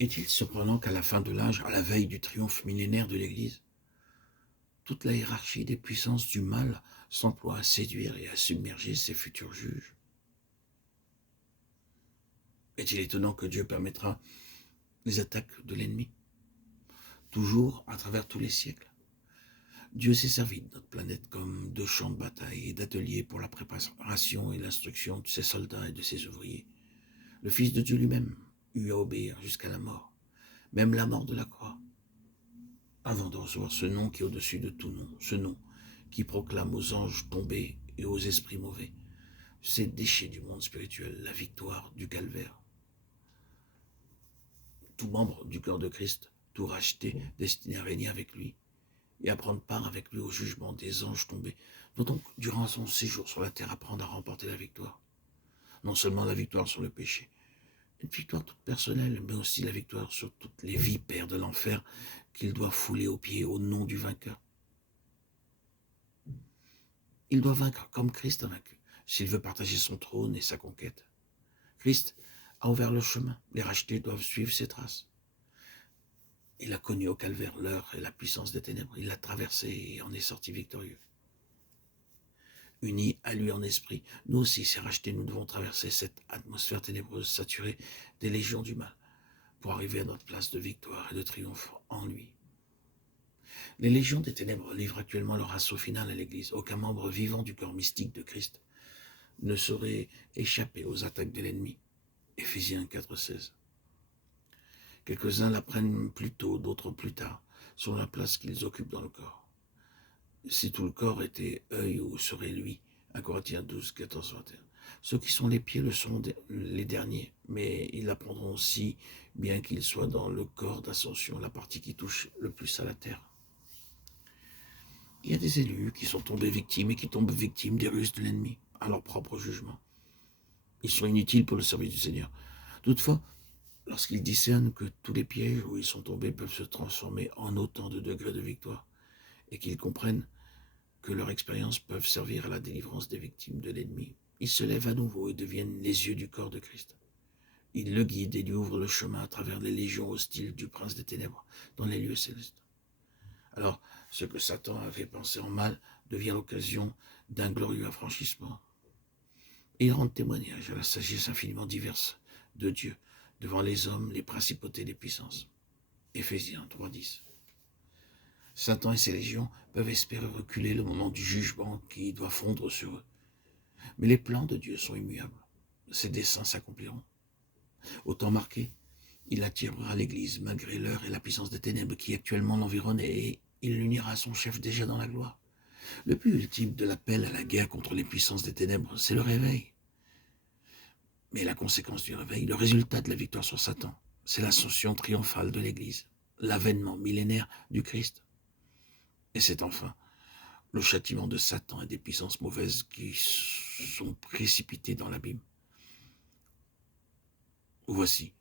Est-il surprenant qu'à la fin de l'âge, à la veille du triomphe millénaire de l'Église, toute la hiérarchie des puissances du mal s'emploie à séduire et à submerger ses futurs juges? Est-il étonnant que Dieu permettra les attaques de l'ennemi, toujours à travers tous les siècles? Dieu s'est servi de notre planète comme de champ de bataille et d'atelier pour la préparation et l'instruction de ses soldats et de ses ouvriers. Le Fils de Dieu lui-même eut à obéir jusqu'à la mort, même la mort de la croix, avant de recevoir ce nom qui est au-dessus de tout nom, ce nom qui proclame aux anges tombés et aux esprits mauvais, ces déchets du monde spirituel, la victoire du calvaire. Tout membre du corps de Christ, tout racheté, destiné à régner avec lui et à prendre part avec lui au jugement des anges tombés, doit donc, durant son séjour sur la terre, apprendre à remporter la victoire. Non seulement la victoire sur le péché, une victoire toute personnelle, mais aussi la victoire sur toutes les vipères de l'enfer qu'il doit fouler aux pieds au nom du vainqueur. Il doit vaincre comme Christ a vaincu, s'il veut partager son trône et sa conquête. Christ a ouvert le chemin, les rachetés doivent suivre ses traces. Il a connu au calvaire l'heure et la puissance des ténèbres, il l'a traversé et en est sorti victorieux. Unis à lui en esprit, nous aussi, ces rachetés, nous devons traverser cette atmosphère ténébreuse saturée des légions du mal pour arriver à notre place de victoire et de triomphe en lui. Les légions des ténèbres livrent actuellement leur assaut final à l'Église. Aucun membre vivant du corps mystique de Christ ne saurait échapper aux attaques de l'ennemi. Éphésiens 4,16. Quelques-uns l'apprennent plus tôt, d'autres plus tard, sur la place qu'ils occupent dans le corps. Si tout le corps était œil, où serait lui? 1 Corinthiens 12, 14, 21. Ceux qui sont les pieds le sont les derniers, mais ils l'apprendront aussi, bien qu'ils soient dans le corps d'ascension, la partie qui touche le plus à la terre. Il y a des élus qui sont tombés victimes et qui tombent victimes des ruses de l'ennemi, à leur propre jugement. Ils sont inutiles pour le service du Seigneur. Toutefois, lorsqu'ils discernent que tous les pièges où ils sont tombés peuvent se transformer en autant de degrés de victoire, et qu'ils comprennent que leurs expériences peuvent servir à la délivrance des victimes de l'ennemi, ils se lèvent à nouveau et deviennent les yeux du corps de Christ. Ils le guident et lui ouvrent le chemin à travers les légions hostiles du prince des ténèbres dans les lieux célestes. Alors, ce que Satan avait pensé en mal devient l'occasion d'un glorieux affranchissement. Et ils rendent témoignage à la sagesse infiniment diverse de Dieu devant les hommes, les principautés, les puissances. Éphésiens 3,10. Satan et ses légions peuvent espérer reculer le moment du jugement qui doit fondre sur eux. Mais les plans de Dieu sont immuables. Ses desseins s'accompliront. Au temps marqué, il attirera l'Église malgré l'heure et la puissance des ténèbres qui actuellement l'environnent et il l'unira à son chef déjà dans la gloire. Le but ultime de l'appel à la guerre contre les puissances des ténèbres, c'est le réveil. Mais la conséquence du réveil, le résultat de la victoire sur Satan, c'est l'ascension triomphale de l'Église, l'avènement millénaire du Christ. Et c'est enfin le châtiment de Satan et des puissances mauvaises qui sont précipitées dans l'abîme. Voici,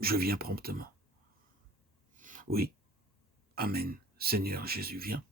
je viens promptement. Oui, Amen, Seigneur Jésus, viens.